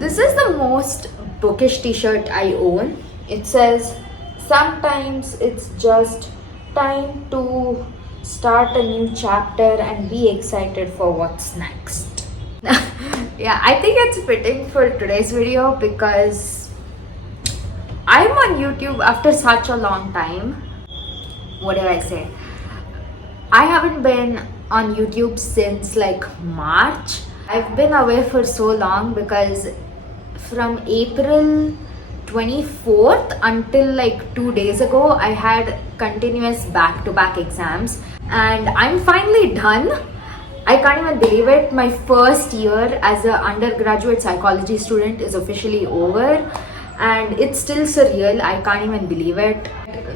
This is the most bookish t-shirt I own. It says, sometimes it's just time to start a new chapter and be excited for what's next. Yeah, I think it's fitting for today's video because I'm on YouTube after such a long time. What do I say? I haven't been on YouTube since like March. I've been away for so long because from April 24th until like 2 days ago, I had continuous back-to-back exams and I'm finally done. I can't even believe it. My first year as an undergraduate psychology student is officially over and it's still surreal. I can't even believe it.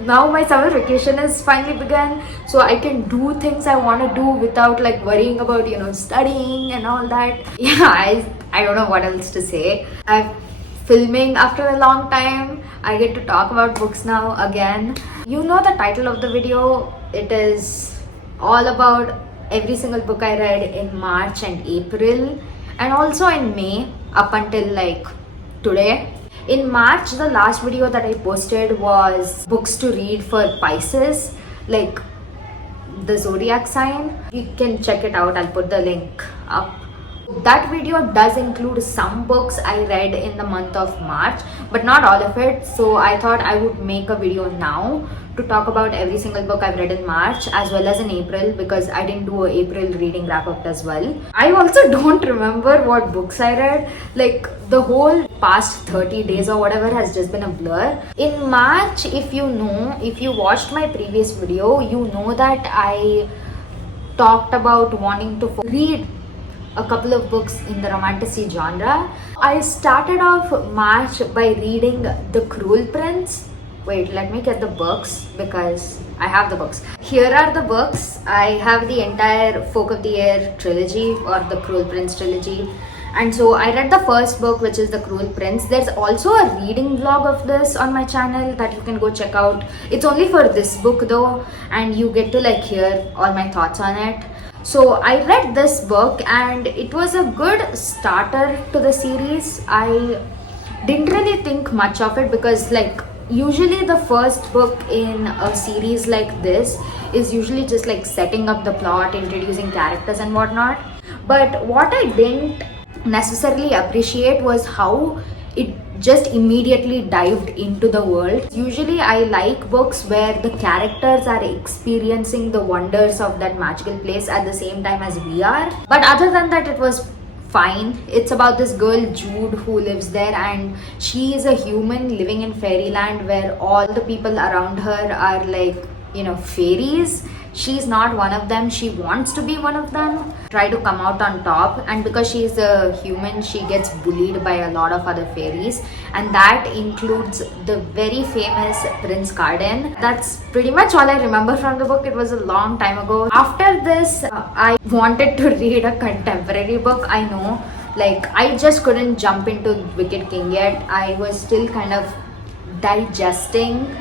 Now my summer vacation is finally begun, so I can do things I want to do without like worrying about studying and all that. Yeah, I don't know what else to say. I'm filming after a long time. I get to talk about books now again. You know the title of the video. It is all about every single book I read in March and April and also in May up until like today. In March, the last video that I posted was books to read for Pisces, like the zodiac sign. You can check it out. I'll put the link up. That video does include some books I read in the month of March, but not all of it. So I thought I would make a video now to talk about every single book I've read in March as well as in April, because I didn't do an April reading wrap up as well. I also don't remember what books I read. Like the whole past 30 days or whatever has just been a blur. In March, if you watched my previous video, you know that I talked about wanting to read a couple of books in the romantasy genre. I started off March by reading The Cruel Prince. Wait, let me get the books because I have the books. Here are the books. I have the entire Folk of the Air trilogy or the Cruel Prince trilogy. And so I read the first book, which is The Cruel Prince. There's also a reading vlog of this on my channel that you can go check out. It's only for this book though, and you get to like hear all my thoughts on it. So I read this book and it was a good starter to the series. I didn't really think much of it because like usually the first book in a series like this is usually just like setting up the plot, introducing characters and whatnot. But what I didn't necessarily appreciate was how it just immediately dived into the world. Usually I like books where the characters are experiencing the wonders of that magical place at the same time as we are. But other than that, it was fine. It's about this girl Jude who lives there and she is a human living in fairyland where all the people around her are like, fairies. She's not one of them. She wants to be one of them, try to come out on top, and because she's a human, she gets bullied by a lot of other fairies, and that includes the very famous Prince Cardan. That's pretty much all I remember from the book. It was a long time ago. After this, I wanted to read a contemporary book. I know, like I just couldn't jump into Wicked King yet. I was still kind of digesting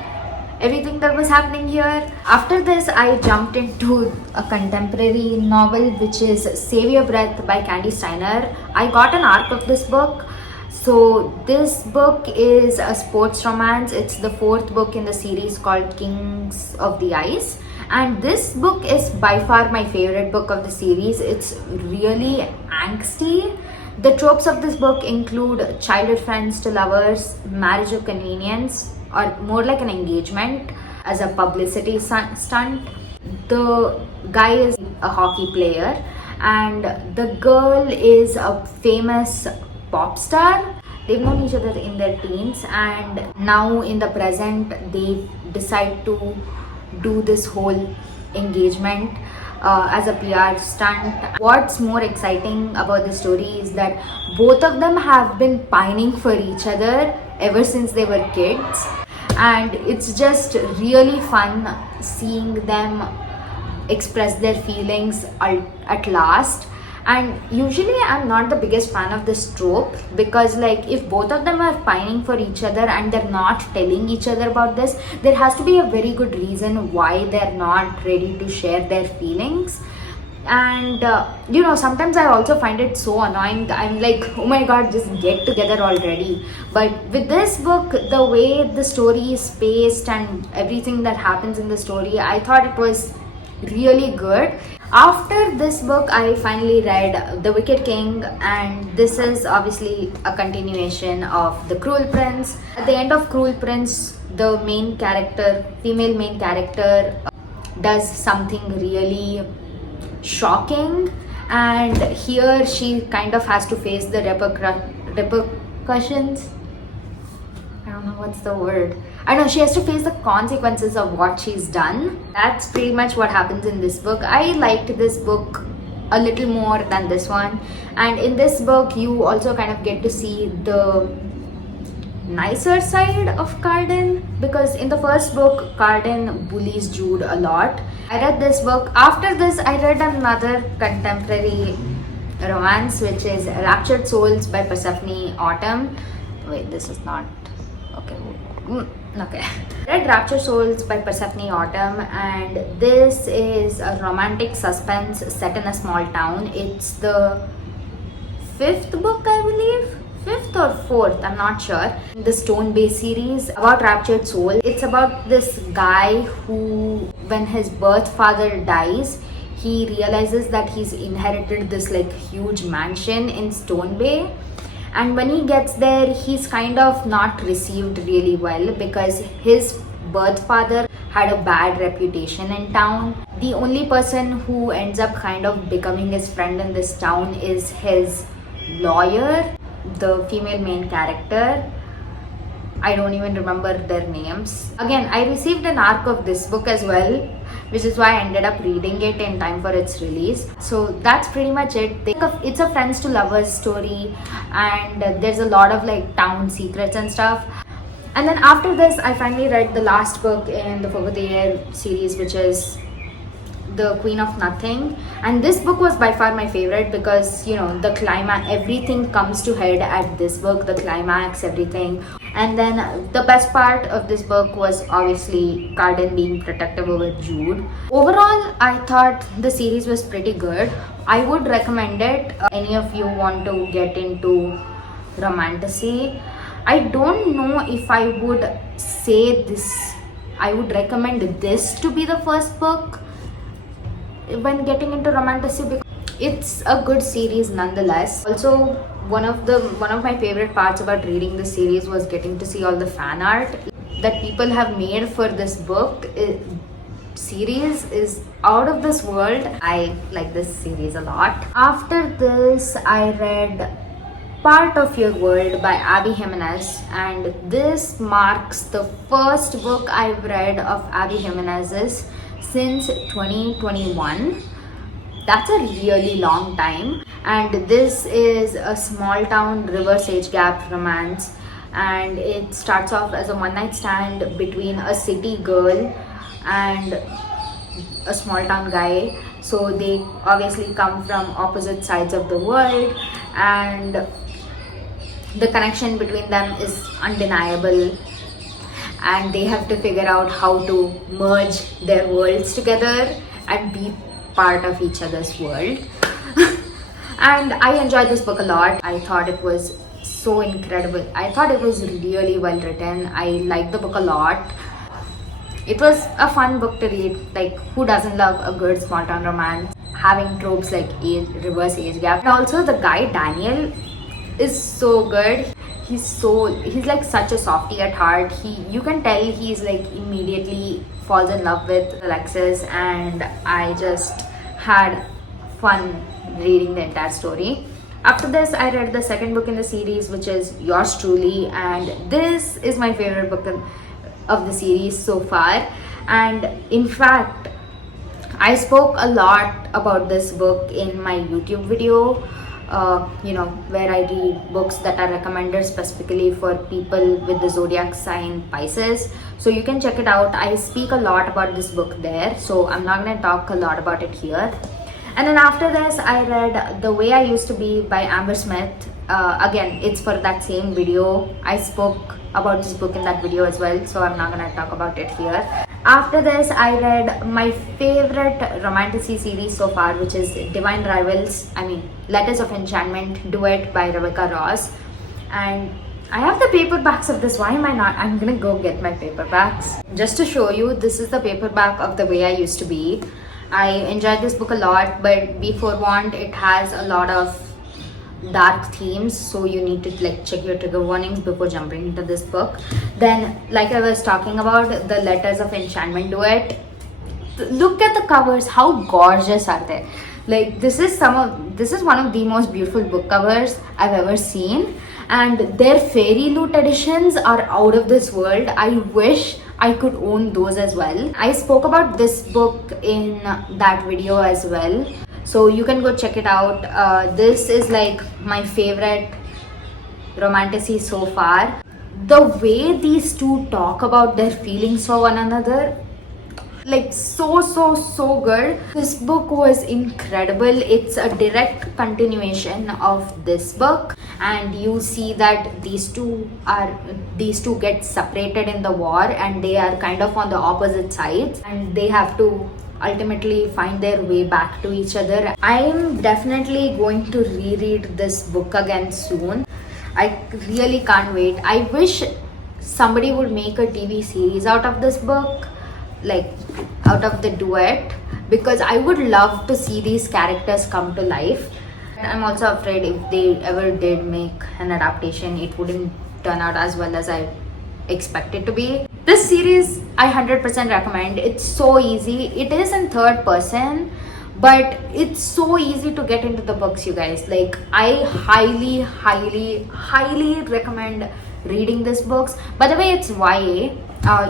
everything that was happening here. After this, I jumped into a contemporary novel, which is Save Your Breath by Candy Steiner. I got an arc of this book. So this book is a sports romance. It's the fourth book in the series called Kings of the Ice. And this book is by far my favorite book of the series. It's really angsty. The tropes of this book include childhood friends to lovers, marriage of convenience, or more like an engagement as a publicity stunt. The guy is a hockey player and the girl is a famous pop star. They've known each other in their teens and now in the present they decide to do this whole engagement as a PR stunt. What's more exciting about the story is that both of them have been pining for each other ever since they were kids. And it's just really fun seeing them express their feelings at last. And usually I'm not the biggest fan of this trope because like if both of them are pining for each other and they're not telling each other about this, there has to be a very good reason why they're not ready to share their feelings. And sometimes I also find it so annoying. I'm like, oh my god, just get together already. But with this book, the way the story is paced and everything that happens in the story, I thought it was really good. After this book, I finally read The Wicked King, and this is obviously a continuation of The Cruel Prince. At the end of Cruel Prince, the main character, female main character, does something really shocking, and here she kind of has to face the repercussions. I don't know what's the word. I know she has to face the consequences of what she's done. That's pretty much what happens in this book. I liked this book a little more than this one, and in this book you also kind of get to see the nicer side of Cardan, because in the first book Cardan bullies Jude a lot. I read this book. After this, I read another contemporary romance, which is Raptured Souls by Persephone Autumn. Wait, this is not okay. Okay. I read Raptured Souls by Persephone Autumn, and this is a romantic suspense set in a small town. It's the fifth book, I believe. Fifth or fourth, I'm not sure. The Stone Bay series about Raptured Soul. It's about this guy who, when his birth father dies, he realizes that he's inherited this like huge mansion in Stone Bay. And when he gets there, he's kind of not received really well because his birth father had a bad reputation in town. The only person who ends up kind of becoming his friend in this town is his lawyer, the female main character. I don't even remember their names. Again, I received an arc of this book as well, which is why I ended up reading it in time for its release. So that's pretty much it. It's a friends to lovers story, and there's a lot of like town secrets and stuff. And then after this, I finally read the last book in the Fog of the Year series, which is The Queen of Nothing. And this book was by far my favorite because the climax, everything comes to head at this book, the climax, everything. And then the best part of this book was obviously Cardan being protective over Jude. Overall, I thought the series was pretty good. I would recommend it. Any of you want to get into romantasy, I don't know if I would say this, I would recommend this to be the first book when getting into romantasy, because it's a good series nonetheless. Also, one of my favorite parts about reading this series was getting to see all the fan art that people have made for this book. Series is out of this world. I like this series a lot. After this, I read Part of Your World by Abby Jimenez, and this marks the first book I've read of Abby Jimenez's since 2021. That's a really long time. And this is a small town reverse age gap romance, and it starts off as a one night stand between a city girl and a small town guy. So they obviously come from opposite sides of the world, and the connection between them is undeniable, and they have to figure out how to merge their worlds together and be part of each other's world. And I enjoyed this book a lot. I thought it was so incredible. I thought it was really well written. I liked the book a lot. It was a fun book to read. Like, who doesn't love a good small town romance having tropes like reverse age gap? And also the guy Daniel is so good. He's like such a softie at heart. You can tell he's like immediately falls in love with Alexis, and I just had fun reading the entire story. After this, I read the second book in the series, which is Yours Truly, and this is my favorite book of the series so far. And in fact, I spoke a lot about this book in my YouTube video, where I read books that are recommended specifically for people with the zodiac sign Pisces. So you can check it out. I speak a lot about this book there, so I'm not going to talk a lot about it here. And then after this, I read The Way I Used to Be by Amber Smith. Again, it's for that same video. I spoke about this book in that video as well, so I'm not going to talk about it here. After this, I read my favorite romantasy series so far, which is Divine Rivals. I mean, Letters of Enchantment, Duet by Rebecca Ross. And I have the paperbacks of this. Why am I not? I'm gonna go get my paperbacks. Just to show you, this is the paperback of The Way I Used to Be. I enjoyed this book a lot, but be forewarned, it has a lot of dark themes, so you need to like check your trigger warnings before jumping into this book. Then, like I was talking about, the Letters of Enchantment Duet. Look at the covers, how gorgeous are they? Like this is one of the most beautiful book covers I've ever seen, and their fairy loot editions are out of this world. I wish I could own those as well. I spoke about this book in that video as well, so you can go check it out. This is like my favorite romantasy so far. The way these two talk about their feelings for one another, like so good. This book was incredible. It's a direct continuation of this book, and you see that these two get separated in the war, and they are kind of on the opposite sides, and they have to ultimately find their way back to each other. I am definitely going to reread this book again soon. I really can't wait. I wish somebody would make a TV series out of this book, like out of the duet, because I would love to see these characters come to life. I'm also afraid if they ever did make an adaptation, it wouldn't turn out as well as I expect it to be. This series I 100% recommend. It's so easy. It is in third person, but it's so easy to get into the books, you guys. Like I highly recommend reading these books. By the way, it's YA.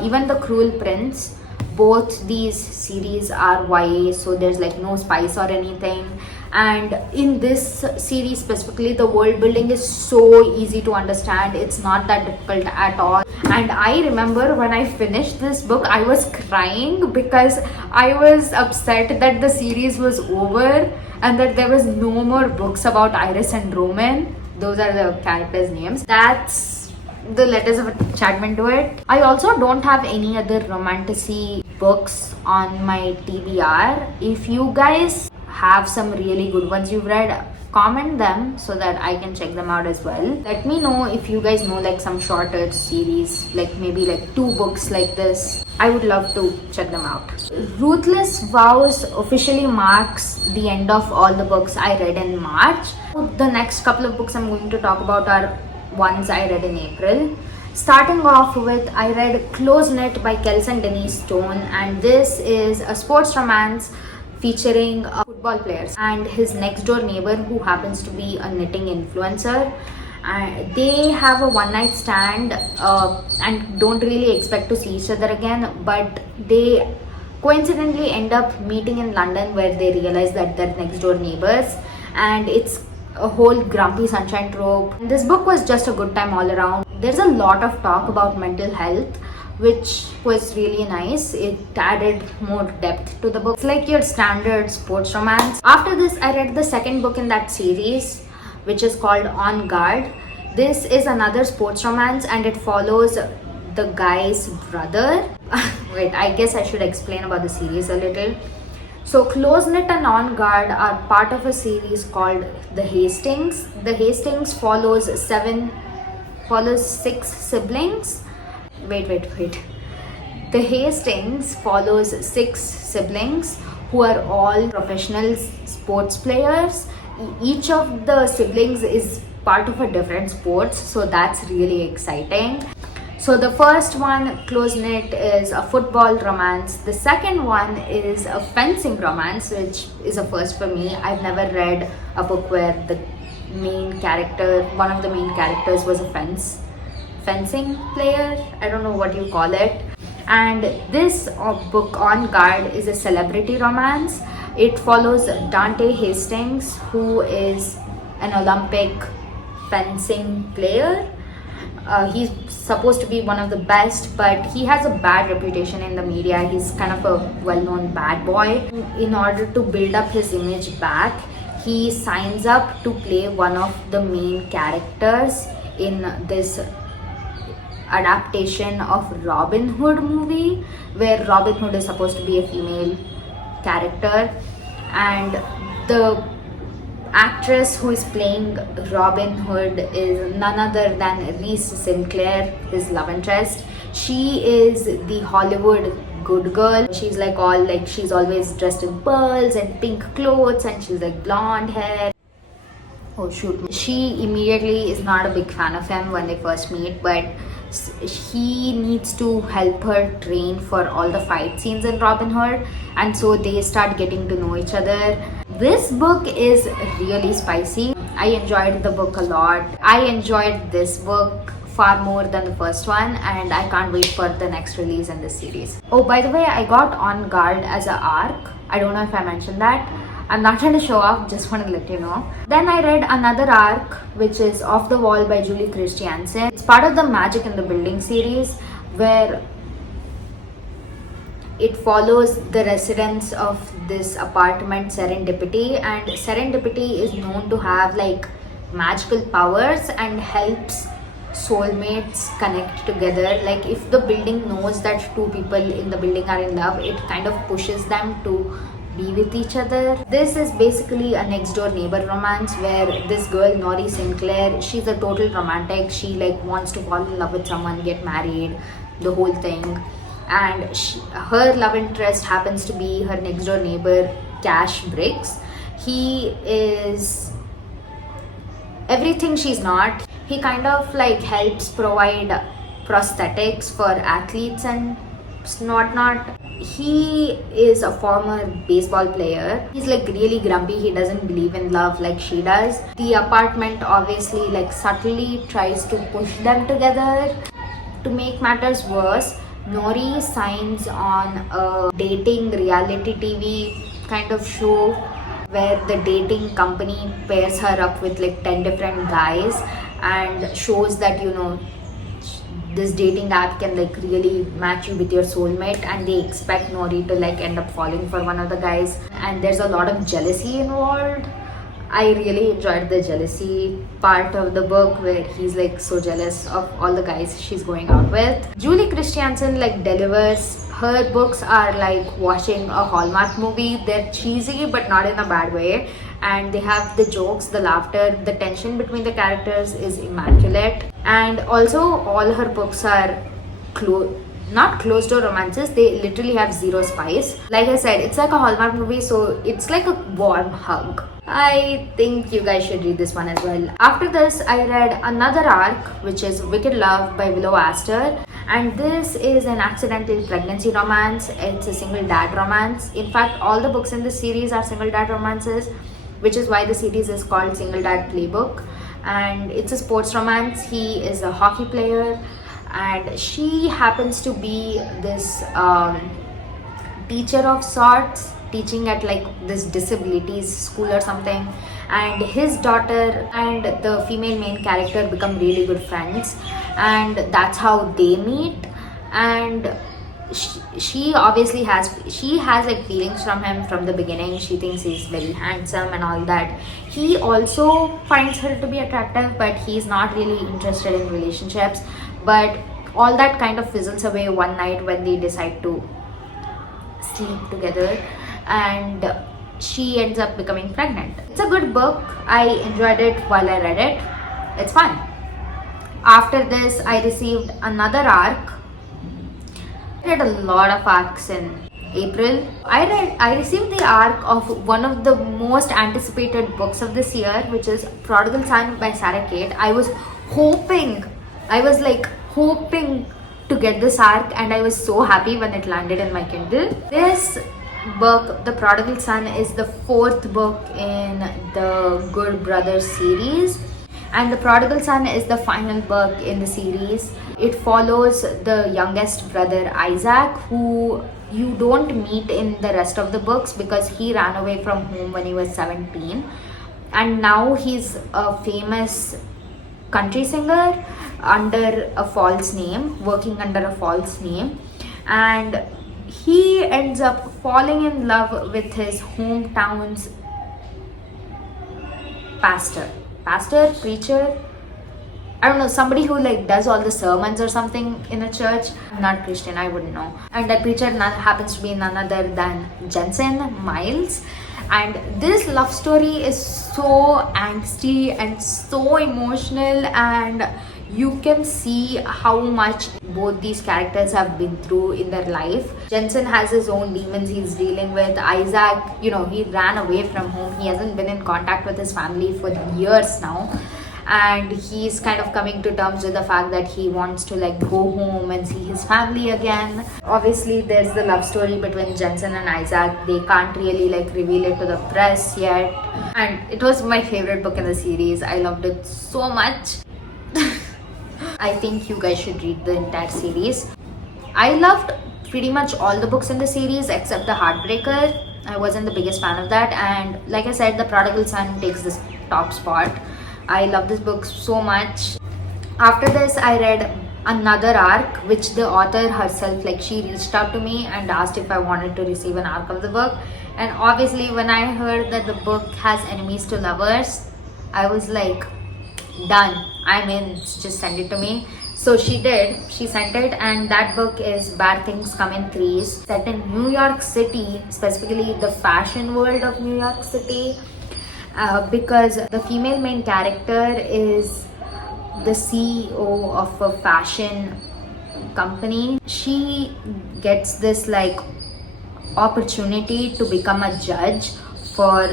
Even The Cruel Prince, both these series are YA, so there's like no spice or anything. And in this series specifically, the world building is so easy to understand. It's not that difficult at all. And I remember when I finished this book, I was crying because I was upset that the series was over and that there was no more books about Iris and Roman. Those are the characters' names. That's the Letters of Enchantment Duet. I also don't have any other romantasy books on my TBR. If you guys have some really good ones you've read, comment them so that I can check them out as well. Let me know if you guys know like some shorter series, like maybe like 2 books like this. I would love to check them out. Ruthless Vows officially marks the end of all the books I read in March. The next couple of books I'm going to talk about are ones I read in April. Starting off with, I read Close Knit by Kelson Denise Stone, and this is a sports romance featuring football players and his next door neighbor who happens to be a knitting influencer. They have a one night stand and don't really expect to see each other again, but they coincidentally end up meeting in London, where they realize that they're next door neighbors, and it's a whole grumpy sunshine trope. This book was just a good time all around. There's a lot of talk about mental health, which was really nice. It added more depth to the book. It's like your standard sports romance. After this, I read the second book in that series, which is called On Guard. This is another sports romance, and it follows the guy's brother. Wait, I guess I should explain about the series a little. So Close Knit and On Guard are part of a series called The Hastings. The Hastings follows 6 siblings. Wait. The Hastings follows 6 siblings who are all professional sports players. Each of the siblings is part of a different sport, so that's really exciting. So the first one, Close Knit, is a football romance. The second one is a fencing romance, which is a first for me. I've never read a book where one of the main characters was a fencing player. I don't know what you call it. And this book, On Guard, is a celebrity romance. It follows Dante Hastings, who is an Olympic fencing player. He's supposed to be one of the best, but he has a bad reputation in the media. He's kind of a well-known bad boy. In order to build up his image back, he signs up to play one of the main characters in this adaptation of Robin Hood movie, where Robin Hood is supposed to be a female character, and the actress who is playing Robin Hood is none other than Reese Sinclair, his love interest. She is the Hollywood good girl. She's like all like she's always dressed in pearls and pink clothes, and she's like blonde hair. Oh shoot. She immediately is not a big fan of him when they first meet, but he needs to help her train for all the fight scenes in Robin Hood, and so they start getting to know each other. This book is really spicy. I enjoyed the book a lot. I enjoyed this book far more than the first one, and I can't wait for the next release in this series. Oh, by the way, I got On Guard as an arc. I don't know if I mentioned that. I'm not trying to show off, just want to let you know. Then I read another arc, which is Off the Wall by Julie Christiansen. It's part of the Magic in the Building series, where it follows the residents of this apartment Serendipity, and Serendipity is known to have like magical powers and helps soulmates connect together. Like if the building knows that two people in the building are in love, it kind of pushes them to be with each other. This is basically a next door neighbor romance where this girl Nori Sinclair, she's a total romantic. She like wants to fall in love with someone, get married, the whole thing. And her love interest happens to be her next door neighbor Cash Briggs. He is everything she's not. He kind of like helps provide prosthetics for athletes and whatnot. He is a former baseball player. He's like really grumpy. He doesn't believe in love like she does. The apartment obviously like subtly tries to push them together. To make matters worse, Nori signs on a dating reality TV kind of show where the dating company pairs her up with like 10 different guys and shows that, you know, this dating app can like really match you with your soulmate, and they expect Nori to like end up falling for one of the guys, and there's a lot of jealousy involved. I really enjoyed the jealousy part of the book where he's like so jealous of all the guys she's going out with. Julie Christiansen like delivers. Her books are like watching a Hallmark movie. They're cheesy but not in a bad way, and they have the jokes, the laughter, the tension between the characters is immaculate. And also all her books are not closed door romances. They literally have zero spice. Like I said, it's like a Hallmark movie, so it's like a warm hug. I think you guys should read this one as well. After this, I read another arc, which is Wicked Love by Willow Astor, and this is an accidental pregnancy romance. It's a single dad romance. In fact, all the books in this series are single dad romances, which is why the series is called Single Dad Playbook. And it's a sports romance. He is a hockey player, and she happens to be this teacher of sorts, teaching at like this disabilities school or something. And his daughter and the female main character become really good friends, and that's how they meet. And she obviously has like feelings from him from the beginning. She thinks he's very handsome and all that. He also finds her to be attractive, but he's not really interested in relationships. But all that kind of fizzles away one night when they decide to sleep together, and she ends up becoming pregnant. It's a good book. I enjoyed it while I read it. It's fun. After this, I received another arc. I read a lot of arcs in April. I received the arc of one of the most anticipated books of this year, which is Prodigal Son by Sarah Kate. I was hoping to get this arc, and I was so happy when it landed in my Kindle. This book, The Prodigal Son, is the fourth book in the Good Brothers series, and The Prodigal Son is the final book in the series. It follows the youngest brother Isaac, who you don't meet in the rest of the books because he ran away from home when he was 17, and now he's a famous country singer under a false name, working under a false name, and he ends up falling in love with his hometown's preacher. I don't know, somebody who like does all the sermons or something in a church. I'm not Christian, I wouldn't know. And that preacher happens to be none other than Jensen Miles. And this love story is so angsty and so emotional, and you can see how much both these characters have been through in their life. Jensen has his own demons he's dealing with. Isaac, he ran away from home. He hasn't been in contact with his family for years now. And he's kind of coming to terms with the fact that he wants to like go home and see his family again. Obviously there's the love story between Jensen and Isaac. They can't really like reveal it to the press yet, and it was my favorite book in the series. I loved it so much. I think you guys should read the entire series. I loved pretty much all the books in the series except The Heartbreaker. I wasn't the biggest fan of that, and like I said, The Prodigal Son takes this top spot. I love this book so much. After this, I read another arc, which the author herself, like she reached out to me and asked if I wanted to receive an arc of the book. And obviously when I heard that the book has enemies to lovers, I was like, done, I'm in, just send it to me. So she did, she sent it, and that book is Bad Things Come in Threes, set in New York City, specifically the fashion world of New York City. Because the female main character is the CEO of a fashion company. She gets this like opportunity to become a judge for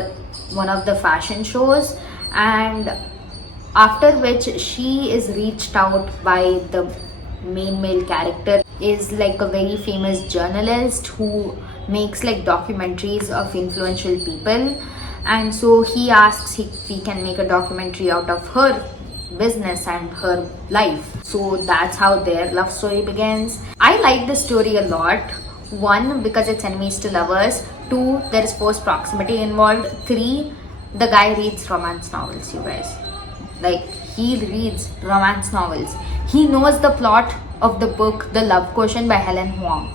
one of the fashion shows, and after which she is reached out by the main male character, is like a very famous journalist who makes like documentaries of influential people. And so he asks if he can make a documentary out of her business and her life. So that's how their love story begins. I like the story a lot. 1, because it's enemies to lovers. 2, there is forced proximity involved. 3, the guy reads romance novels, you guys. Like, he reads romance novels. He knows the plot of the book The Love Quotient by Helen Huang.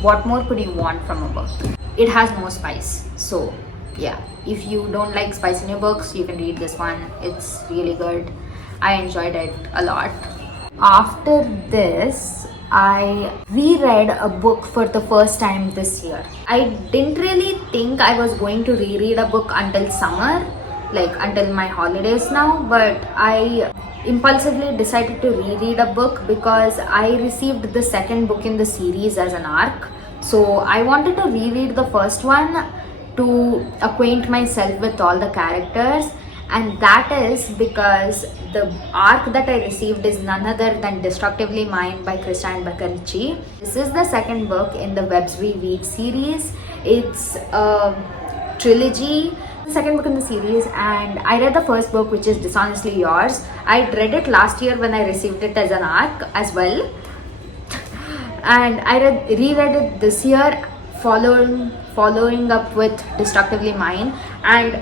What more could you want from a book? It has no spice. So yeah, if you don't like spice in your books, you can read this one. It's really good. I enjoyed it a lot. After this, I reread a book for the first time this year. I didn't really think I was going to reread a book until summer, like until my holidays now, but I impulsively decided to reread a book because I received the second book in the series as an arc. So I wanted to reread the first one to acquaint myself with all the characters, and that is because the arc that I received is none other than Destructively Mine by Krista Beccarici. This is the second book in the Webs We Weave series. It's a trilogy, the second book in the series, and I read the first book, which is Dishonestly Yours. I read it last year when I received it as an arc as well, and I reread it this year following up with Destructively Mine. And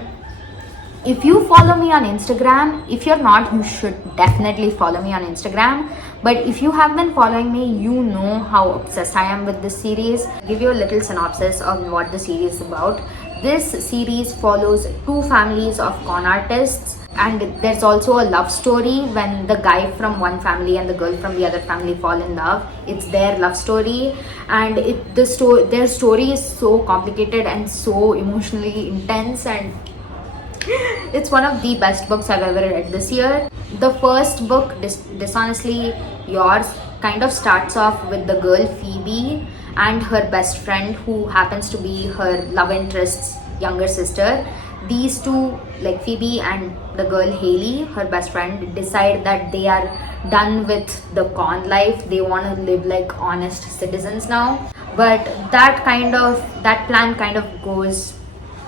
if you follow me on Instagram, if you're not, you should definitely follow me on Instagram. But if you have been following me, you know how obsessed I am with this series. I'll give you a little synopsis of what the series is about. This series follows 2 families of con artists, and there's also a love story when the guy from one family and the girl from the other family fall in love. It's their love story, and their story is so complicated and so emotionally intense, and it's one of the best books I've ever read this year. The first book, Dishonestly Yours, kind of starts off with the girl Phoebe and her best friend, who happens to be her love interest's younger sister. These two, like Phoebe and the girl Haley, her best friend, decide that they are done with the con life. They want to live like honest citizens now. But that plan kind of goes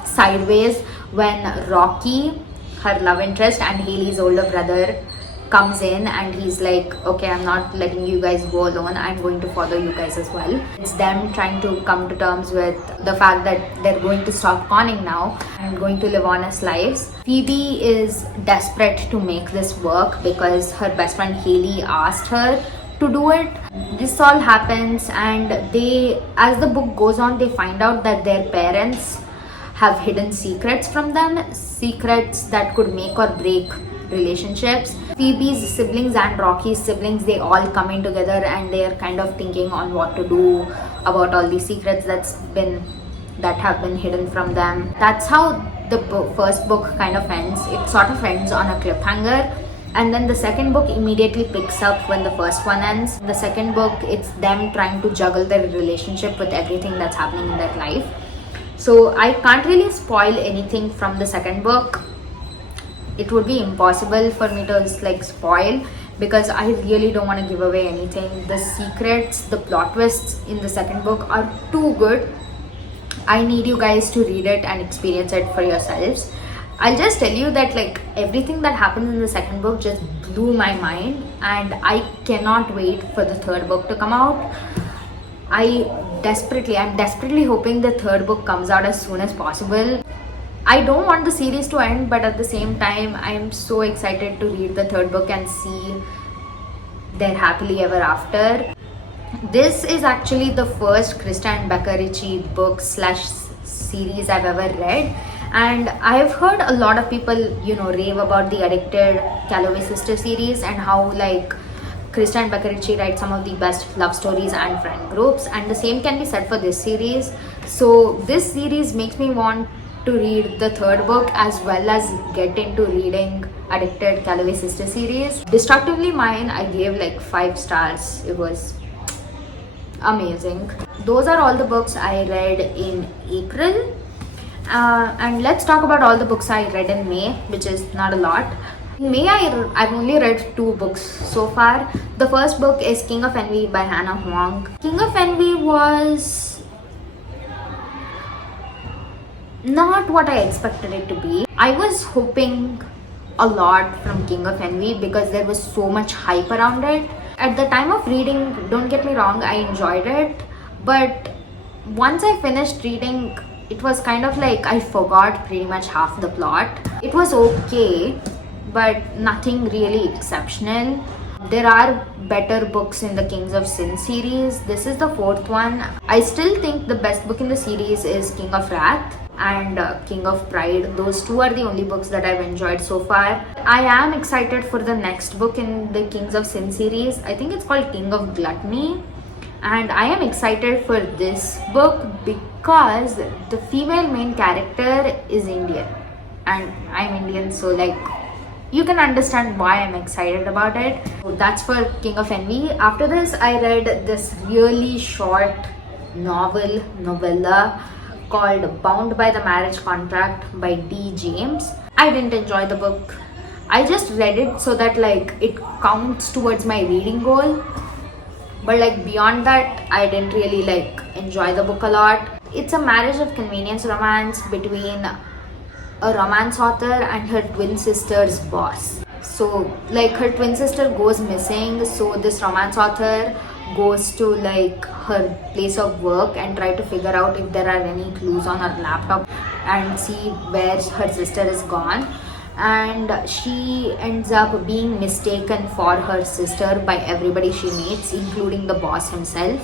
sideways when Rocky, her love interest and Haley's older brother, comes in, and he's like, okay, I'm not letting you guys go alone, I'm going to follow you guys as well. It's them trying to come to terms with the fact that they're going to stop conning now and going to live honest lives. Phoebe is desperate to make this work because her best friend Haley asked her to do it. This all happens, and as the book goes on, they find out that their parents have hidden secrets from them, secrets that could make or break relationships. Phoebe's siblings and Rocky's siblings, they all come in together and they're kind of thinking on what to do about all these secrets that have been hidden from them. That's how the first book kind of ends. It sort of ends on a cliffhanger, and then the second book immediately picks up when the first one ends. The second book, it's them trying to juggle their relationship with everything that's happening in their life. So I can't really spoil anything from the second book. It would be impossible for me to like spoil, because I really don't want to give away anything. The secrets, the plot twists in the second book are too good. I need you guys to read it and experience it for yourselves. I'll just tell you that like everything that happens in the second book just blew my mind, and I cannot wait for the third book to come out. I'm desperately hoping the third book comes out as soon as possible. I don't want the series to end, but at the same time, I am so excited to read the third book and see their happily ever after. This is actually the first Krista and Becca Ritchie book / series I've ever read, and I've heard a lot of people, rave about the Addicted Calloway Sister series and how like Krista and Becca Ritchie write some of the best love stories and friend groups, and the same can be said for this series. So this series makes me want to read the third book as well as get into reading Addicted Calloway Sister series. Destructively Mine, I gave like 5 stars. It was amazing. Those are all the books I read in April. And let's talk about all the books I read in May, which is not a lot. In May, I've only read 2 books so far. The first book is King of Envy by Hannah Huang. King of Envy was not what I expected it to be. I was hoping a lot from King of Envy because there was so much hype around it. At the time of reading, don't get me wrong, I enjoyed it. But once I finished reading, it was kind of like I forgot pretty much half the plot. It was okay, but nothing really exceptional. There are better books in the Kings of Sin series. This is the 4th one. I still think the best book in the series is King of Wrath and King of Pride. Those 2 are the only books that I've enjoyed so far. I am excited for the next book in the Kings of Sin series. I think it's called King of Gluttony, and I am excited for this book because the female main character is Indian and I'm Indian, so like you can understand why I'm excited about it. So that's for King of Envy. After this, I read this really short novella called Bound by the Marriage Contract by D. James. I didn't enjoy the book. I just read it so that like it counts towards my reading goal. But like beyond that, I didn't really like enjoy the book a lot. It's a marriage of convenience romance between a romance author and her twin sister's boss. So like her twin sister goes missing, so this romance author goes to like her place of work and try to figure out if there are any clues on her laptop and see where her sister is gone. And she ends up being mistaken for her sister by everybody she meets, including the boss himself.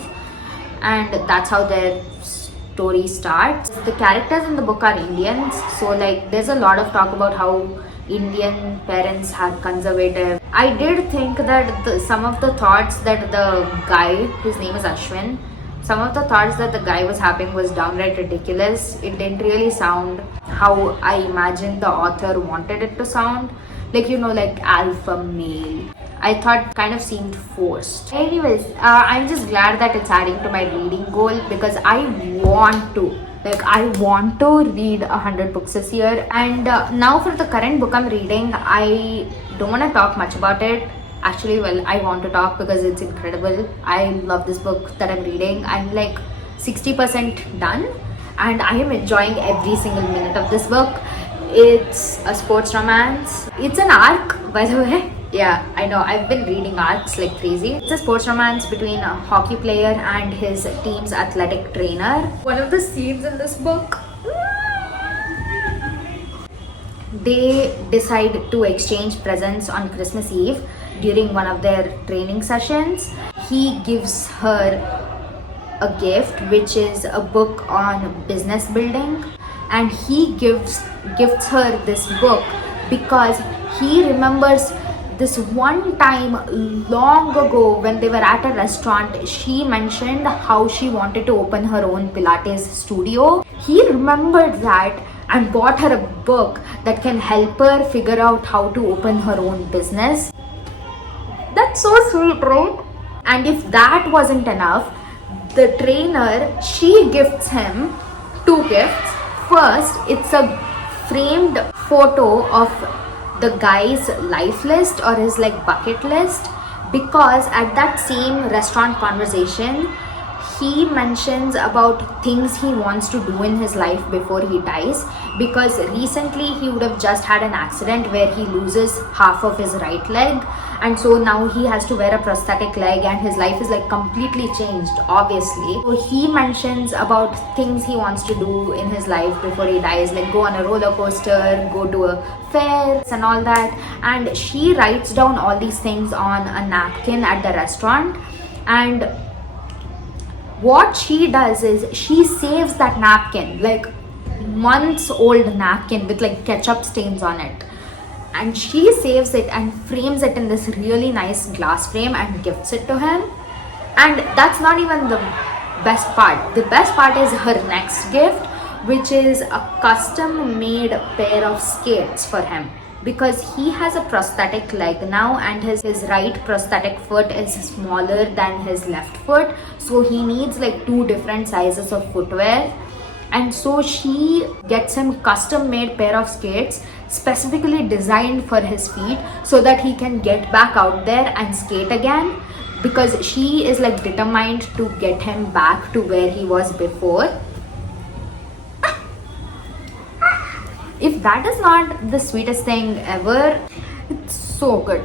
And that's how their story starts. The characters in the book are Indians, so like there's a lot of talk about how Indian parents are conservative. I did think that some of the thoughts that the guy, his name is Ashwin, some of the thoughts that the guy was having was downright ridiculous. It didn't really sound how I imagined the author wanted it to sound. Like, like alpha male. I thought kind of seemed forced. Anyways, I'm just glad that it's adding to my reading goal because I want to read 100 books this year. And now for the current book I'm reading, I don't want to talk much about it. Actually, well, I want to talk because it's incredible. I love this book that I'm reading. I'm like 60% done and I am enjoying every single minute of this book. It's a sports romance. It's an arc, by the way. Yeah, I know. I've been reading arcs like crazy. It's a sports romance between a hockey player and his team's athletic trainer. One of the scenes in this book, they decide to exchange presents on Christmas Eve during one of their training sessions. He gives her a gift, which is a book on business building, and he gifts her this book because he remembers this one time long ago when they were at a restaurant, she mentioned how she wanted to open her own Pilates studio. He remembered that and bought her a book that can help her figure out how to open her own business. That's so sweet, right? And if that wasn't enough, the trainer, she gifts him two gifts. First, it's a framed photo of the guy's life list or his like bucket list, because at that same restaurant conversation he mentions about things he wants to do in his life before he dies, because recently he would have just had an accident where he loses half of his right leg, and so now he has to wear a prosthetic leg and his life is like completely changed, obviously. So he mentions about things he wants to do in his life before he dies, like go on a roller coaster, go to a fair and all that. And she writes down all these things on a napkin at the restaurant, and what she does is she saves that napkin, like months old napkin with like ketchup stains on it, and she saves it and frames it in this really nice glass frame and gifts it to him. And that's not even the best part. The best part is her next gift, which is a custom made pair of skates for him, because he has a prosthetic leg now and his right prosthetic foot is smaller than his left foot, so he needs like two different sizes of footwear. And so she gets him custom made pair of skates specifically designed for his feet so that he can get back out there and skate again, because she is like determined to get him back to where he was before. If that is not the sweetest thing ever, it's so good.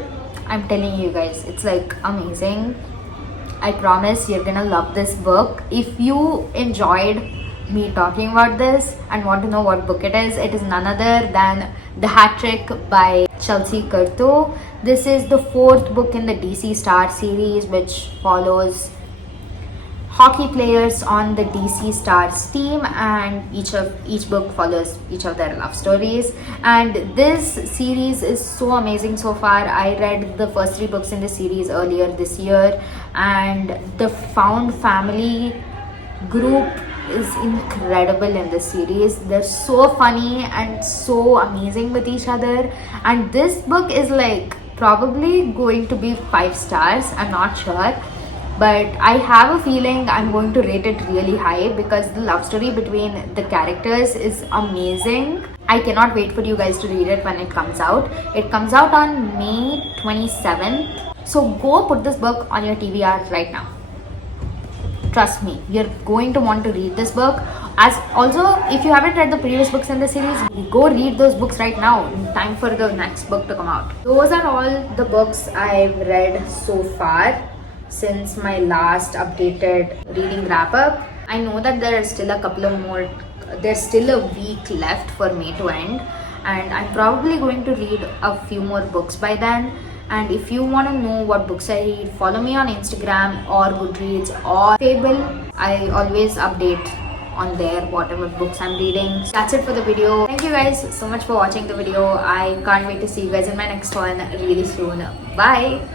I'm telling you guys, it's like amazing. I promise you're gonna love this book. If you enjoyed me talking about this and want to know what book it is none other than The Hat Trick by Chelsea Curto. This is the fourth book in the DC Star series, which follows hockey players on the DC Stars team, and each book follows each of their love stories. And this series is so amazing so far. I read the first 3 books in the series earlier this year, and the found family group is incredible in this series. They're so funny and so amazing with each other, and this book is like probably going to be 5 stars. I'm not sure, but I have a feeling I'm going to rate it really high because the love story between the characters is amazing. I cannot wait for you guys to read it when it comes out. It comes out on May 27th. So go put this book on your TBR right now. Trust me, you're going to want to read this book. As also, if you haven't read the previous books in the series, go read those books right now in time for the next book to come out. Those are all the books I've read so far since my last updated reading wrap up. I know that there are still a couple of more, there's still a week left for May to end, and I'm probably going to read a few more books by then. And if you want to know what books I read, follow me on Instagram or Goodreads or Fable. I always update on there whatever books I'm reading. That's it for the video. Thank you guys so much for watching the video. I can't wait to see you guys in my next one really soon. Bye.